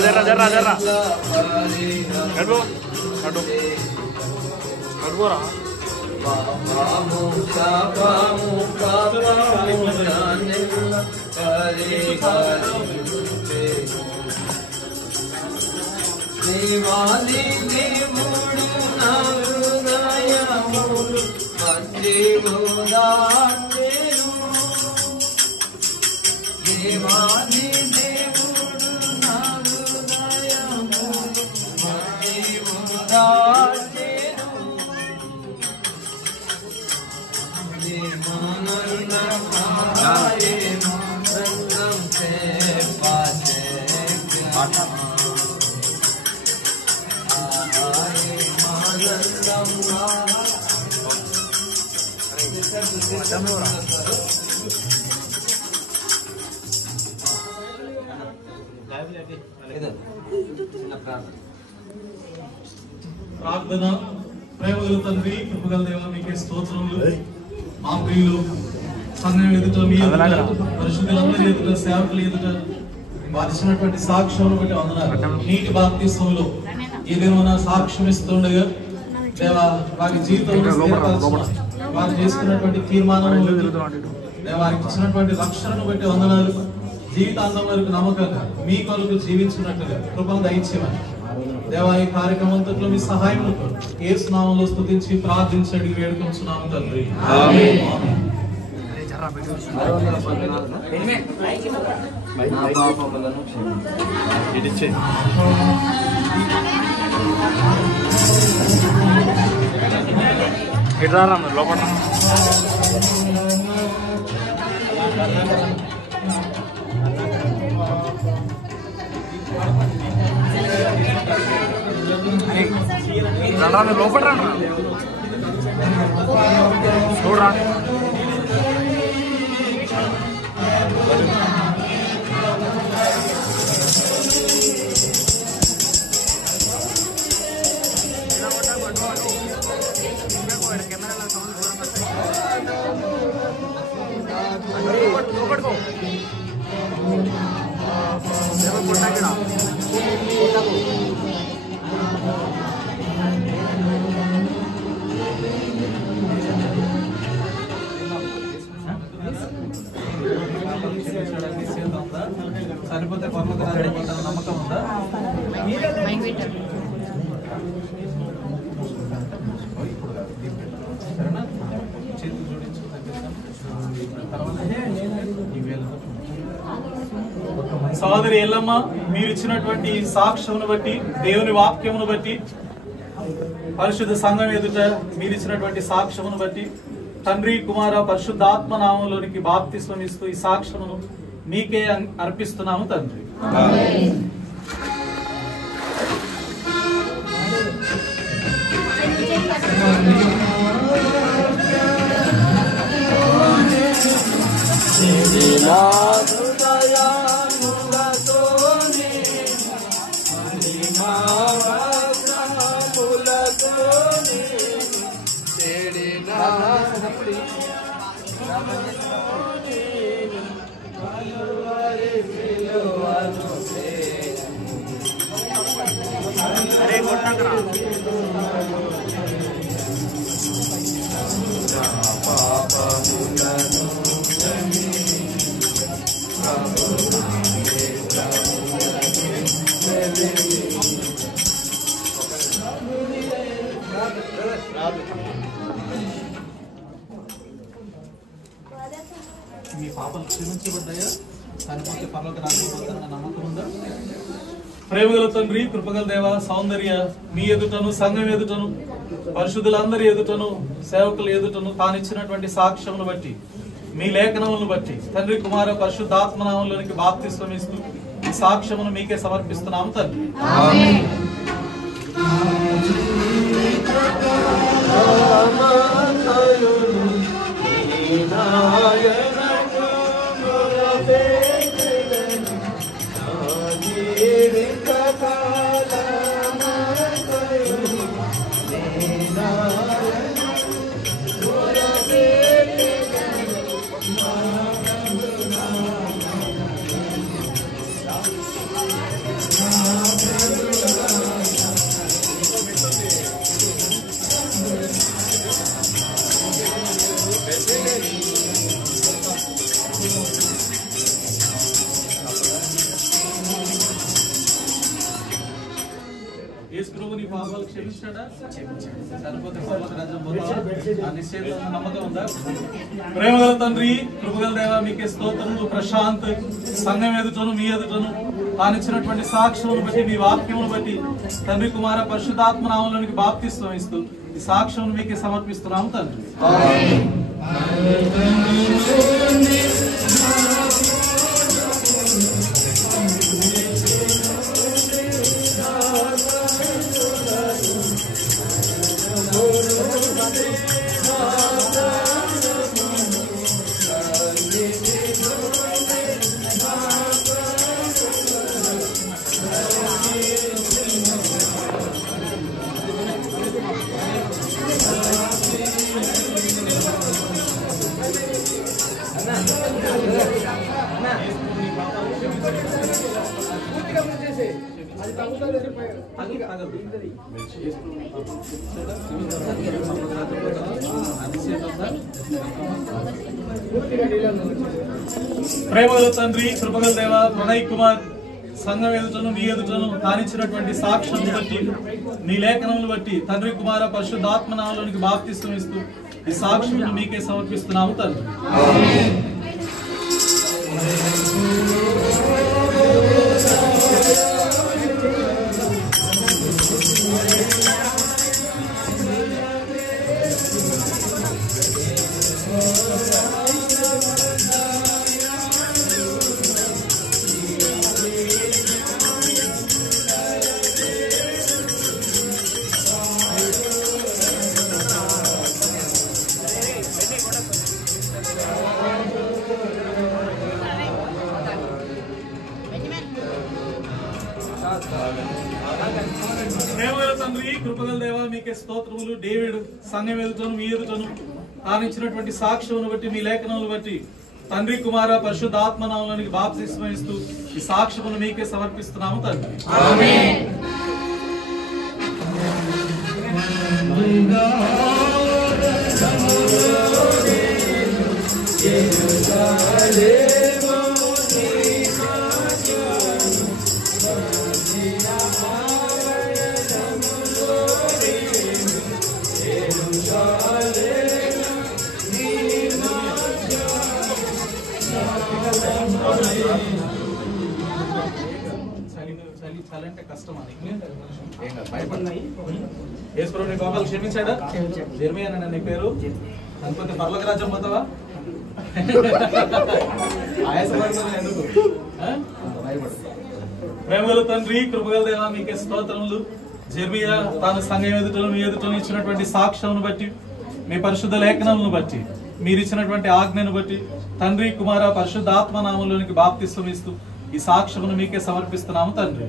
జర్రా అడు అడుగురా దేవాది దేవుడు నా హృదయము మంచి గోదావరి దేవాది దేవుడు నా హృదయము మంచి గోదావరి దేవానందకాయే మంత్రం సే పాసే ప్రార్థన. ప్రేమగల తండ్రి, కృపగల దేవ, మీకే స్తోత్రములు. మా ప్రియులు సంఘం ఎదుట, మీ ఎదుట, పరిశుద్ధులందరి ఎదుట, సేవకుల ఎదుట వారిచ్చినటువంటి సాక్ష్యం బట్టి వందనాలు. నీటి బాప్తిస్మములో ఏదేమన్నా సాక్ష్యం ఇస్తుండగా దేవా వారి జీవితంలో వారు చేసుకున్నటువంటి తీర్మానం, వారికి ఇచ్చినటువంటి రక్షణను బట్టి వందనాలు. జీవితాంతం వరకు నమ్మకంగా మీ కొరకు జీవించినట్టుగా కృపను దయచేయమని దేవా ఈ కార్యక్రమం అంతట్లో మీ సహాయం యేసు నామములో స్తుతించి ప్రార్థించండి, వేడుకొంచున్నాము తండ్రి. ఆమేన్. నా పాపములను క్షమించు. ఇట్లా లోపల లోపల రా చూడరా. సరిపోతే పర్లోక రాజుపోతాను నమ్మకం ఉందా? సరేనా? చేతులు జోడించు. సోదరి ఎల్లమ్మ, మీరు ఇచ్చినటువంటి సాక్ష్యమును బట్టి, దేవుని వాక్యమును బట్టి, పరిశుద్ధ సంఘం ఎదుట మీరు ఇచ్చినటువంటి సాక్ష్యమును బట్టి తండ్రి, కుమార, పరిశుద్ధాత్మ నామంలోనికి బాప్తిస్మం ఇస్తూ ఈ సాక్ష్యమును మీకే అర్పిస్తున్నాము తండ్రి. మీ పాపలు క్షమించబడ్డాయా? సరిపోతే పర్లోక రాజుపోతారన్న నమ్మకం ఉందా? ప్రేమగల తండ్రి, కృపగల దేవ, సౌందర్య మీ ఎదుటను, సంఘం ఎదుటను, పరిశుద్ధులందరి ఎదుటను, సేవకుల ఎదుటను తానిచ్చినటువంటి సాక్ష్యమును బట్టి, మీ లేఖనములను బట్టి తండ్రి, కుమార పరిశుద్ధాత్మనామంలోనికి బాప్తిస్మం ఇస్తూ ఈ సాక్ష్యమును మీకే సమర్పిస్తున్నాము తండ్రి. ప్రేమగల తండ్రి, కృపగల దేవ మీకే స్తోత్రములు. ప్రశాంత్ సంఘం ఎదుటను, మీ ఎదుటను తానిచ్చినటువంటి సాక్ష్యమును బట్టి, మీ వాక్యమును బట్టి తండ్రి, కుమార పరిశుద్ధాత్మ నామములోనికి బాప్తిస్మం ఇస్తూ ఈ సాక్ష్యమును మీకే సమర్పిస్తున్నాము తండ్రి. ప్రేమగల తండ్రి, కృపగల దేవ, ప్రణయ్ కుమార్ సంఘం ఎదుటను, మీ ఎదుటను తానిచ్చినటువంటి సాక్ష్యం బట్టి, మీ లేఖనములు బట్టి తండ్రి, కుమార పరిశుద్ధాత్మ నామములోనికి బాప్తిస్మం ఇస్తూ ఈ సాక్ష్యమును మీకే సమర్పిస్తున్నాము తండ్రి. ప్రేమగల తండ్రి, కృపగల దేవ మీకే స్తోత్రములు. డేవిడ్ సంఘం ఎదుటను, మీ ఎదుటను తానిచ్చినటువంటి సాక్ష్యమును బట్టి, మీ లేఖనములు బట్టి తండ్రి, కుమార పరిశుద్ధాత్మ నామములోనికి బాప్తిస్మం ఇస్తూ ఈ సాక్ష్యమును మీకే సమర్పిస్తున్నాము తండ్రి. చలి అంటే కష్టం అని యేసుప్రభు నీ పాపాలు క్షమించాడా? జెర్మియా నీ పేరు అనుకుంటే పర్లోక రాజ్యం పోతావా? ఆయాసపడుతుంది ఎందుకు? ప్రేమగల తండ్రి, కృపగల దేవ మీకే స్తోత్రములు. జెర్మియా తాను సంఘం ఎదుటను, మీ ఎదుటను ఇచ్చినటువంటి సాక్ష్యమును బట్టి, మీ పరిశుద్ధ లేఖనములను బట్టి, మీరు ఇచ్చినటువంటి ఆజ్ఞను బట్టి తండ్రి, కుమార పరిశుద్ధాత్మ నామములోనికి బాప్తిస్మం ఇస్తూ ఈ సాక్ష్యమును మీకే సమర్పిస్తున్నాము తండ్రి.